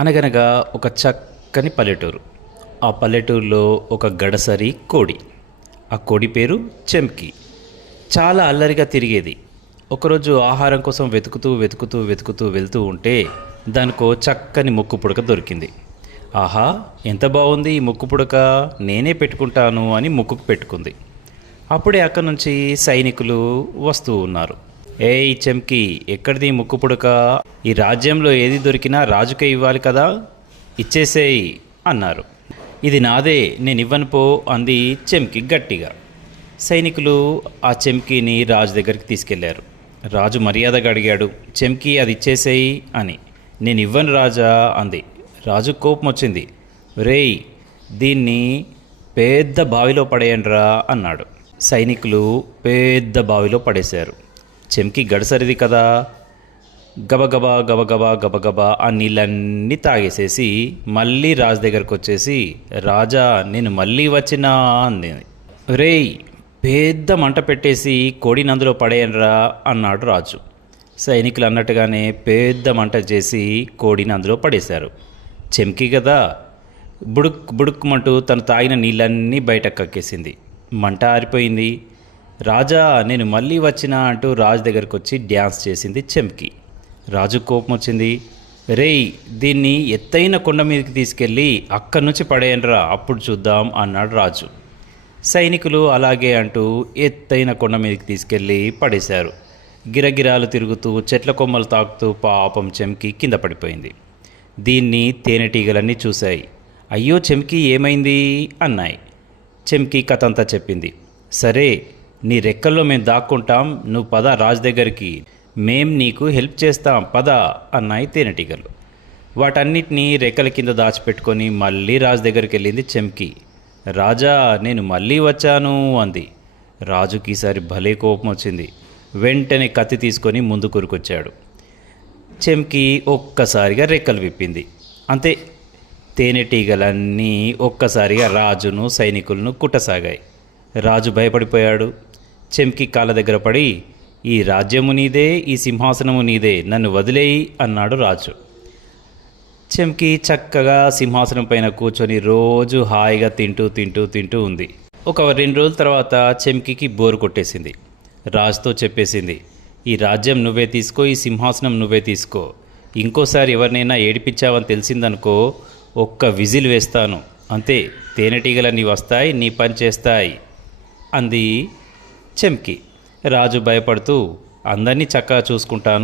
అనగనగా ఒక చక్కని పల్లెటూరు. ఆ పల్లెటూరులో ఒక గడసరి కోడి. ఆ కోడి పేరు చెంకి. చాలా అల్లరిగా తిరిగేది. ఒకరోజు ఆహారం కోసం వెతుకుతూ వెళ్తూ ఉంటే దానికో చక్కని ముక్కు పుడక దొరికింది. ఆహా, ఎంత బాగుంది ఈ ముక్కు పుడక, నేనే పెట్టుకుంటాను అని ముక్కుకు పెట్టుకుంది. అప్పుడే అక్కడి నుంచి సైనికులు వస్తూ ఉన్నారు. ఏయ్ చెంకి, ఎక్కడిది ఈ ముక్కు పుడక? ఈ రాజ్యంలో ఏది దొరికినా రాజుకే ఇవ్వాలి కదా, ఇచ్చేసేయి అన్నారు. ఇది నాదే, నేను ఇవ్వను పో అంది చెంకి గట్టిగా. సైనికులు ఆ చెంకీని రాజు దగ్గరికి తీసుకెళ్లారు. రాజు మర్యాదగా అడిగాడు, చెంకి అది ఇచ్చేసేయి అని. నేను ఇవ్వను రాజా అంది. రాజు కోపం వచ్చింది. రేయ్, దీన్ని పెద్ద బావిలో పడేయండిరా అన్నాడు. సైనికులు పెద్ద బావిలో పడేశారు. చెంకి గడసరిది కదా, గబగబా గబగబా గబగబా ఆ నీళ్ళన్నీ తాగేసేసి మళ్ళీ రాజు దగ్గరకు వచ్చేసి, రాజా నేను మళ్ళీ వచ్చినా అంది. రేయ్, పెద్ద మంట పెట్టేసి కోడిని అందులో పడేయనరా అన్నాడు రాజు. సైనికులు అన్నట్టుగానే పెద్ద మంట చేసి కోడిని అందులో పడేశారు. చెంకి కదా, బుడుక్ బుడుక్కుమంటూ తను తాగిన నీళ్ళన్నీ బయటకు కక్కేసింది. మంట ఆరిపోయింది. రాజా నేను మళ్ళీ వచ్చినా అంటూ రాజు దగ్గరకు వచ్చి డ్యాన్స్ చేసింది చెంకి. రాజు కోపం వచ్చింది. రేయ్, దీన్ని ఎత్తైన కొండ మీదకి తీసుకెళ్ళి అక్కడి నుంచి పడేయండిరా, అప్పుడు చూద్దాం అన్నాడు రాజు. సైనికులు అలాగే అంటూ ఎత్తైన కొండ మీదకి తీసుకెళ్ళి పడేశారు. గిరగిరాలు తిరుగుతూ చెట్ల కొమ్మలు తాకుతూ పాపం చెంకి కింద పడిపోయింది. దీన్ని తేనెటీగలన్నీ చూశాయి. అయ్యో చెంకి ఏమైంది అన్నాయి. చెంకి కథంతా చెప్పింది. సరే, నీ రెక్కల్లో మేము దాక్కుంటాం, నువ్వు పద రాజు దగ్గరికి, మేం నీకు హెల్ప్ చేస్తాం పద అన్నాయి తేనెటీగలు. వాటన్నిటినీ రెక్కల కింద దాచిపెట్టుకొని మళ్ళీ రాజు దగ్గరికి వెళ్ళింది చెంకి. రాజా నేను మళ్ళీ వచ్చాను అంది. రాజుకి ఈసారి భలే కోపం వచ్చింది. వెంటనే కత్తి తీసుకొని ముందు కురుకొచ్చాడు. చెంకి ఒక్కసారిగా రెక్కలు విప్పింది. అంతే, తేనెటీగలన్నీ ఒక్కసారిగా రాజును సైనికులను కుట్టసాగాయి. రాజు భయపడిపోయాడు. చెంకి కాళ్ళ దగ్గర పడి, ఈ రాజ్యము నీదే, ఈ సింహాసనము నీదే, నన్ను వదిలేయి అన్నాడు రాజు. చెంకి చక్కగా సింహాసనం పైన కూర్చొని రోజు హాయిగా తింటూ ఉంది. ఒక 2 రోజుల తర్వాత చెంకికి బోరు కొట్టేసింది. రాజుతో చెప్పేసింది, ఈ రాజ్యం నువ్వే తీసుకో, ఈ సింహాసనం నువ్వే తీసుకో, ఇంకోసారి ఎవరినైనా ఏడిపించావని తెలిసిందనుకో ఒక్క విజిల్ వేస్తాను, అంతే, తేనెటీగలన్నీ వస్తాయి, నీ పని చేస్తాయి అంది చెంకి. రాజు భయపడుతూ, అందరినీ చక్కగా చూసుకుంటాను